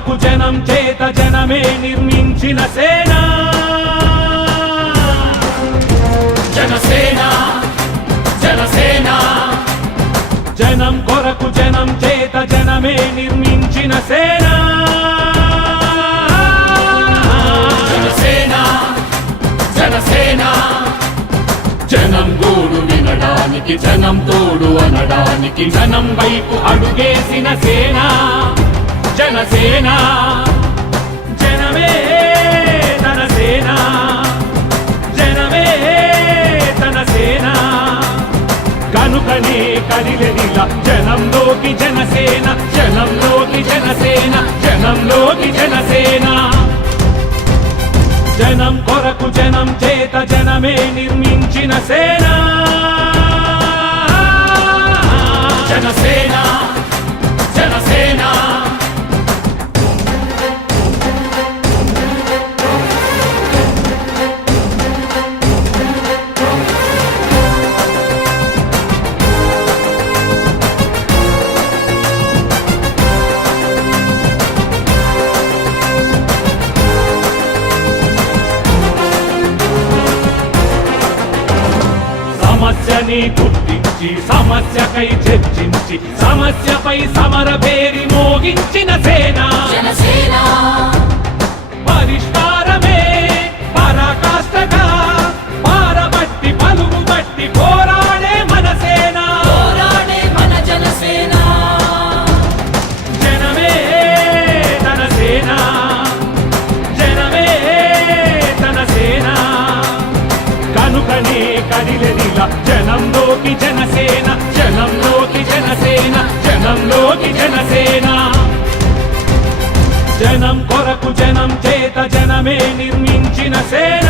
కొరకు జనం చేత జనమే నిర్మించిన సేన జనసేన జనసేన జనం కొరకు జనం చేత జనమే నిర్మించిన సేన జనసేన జనసేన జనం గోడు వినడానికి జనం తోడు అనడానికి జనం వైపు అడుగేసిన సేన జనసేన జనమే తన సేన జనమే తన సేన కనుకనే కదిలెదిలా జనంలోకి జనసేన జనంలోకి జనసేన జనంలోకి జనసేన జనం కొరకు జనం చేత జనమే నిర్మించిన సేన జనసేన జనసేన సమస్యని గుర్తించి సమస్యకై చర్చించి సమస్యపై సమర పేరి మోగించిన సేన జనసేన పరిష్కారమే పరాకాష్ఠగా పారబట్టి పలుగు బట్టి పోరాడే మన సేన పోరాడే మన జనసేన జనమే తన సేన జనమే తన సేన కనుకనే కదిలెదిలా జనంలోకి జనసేన జనంలోకి జనసేన జనంలోకి జనసేన జనం కొరకు జనం చేత జనమే నిర్మించిన సేన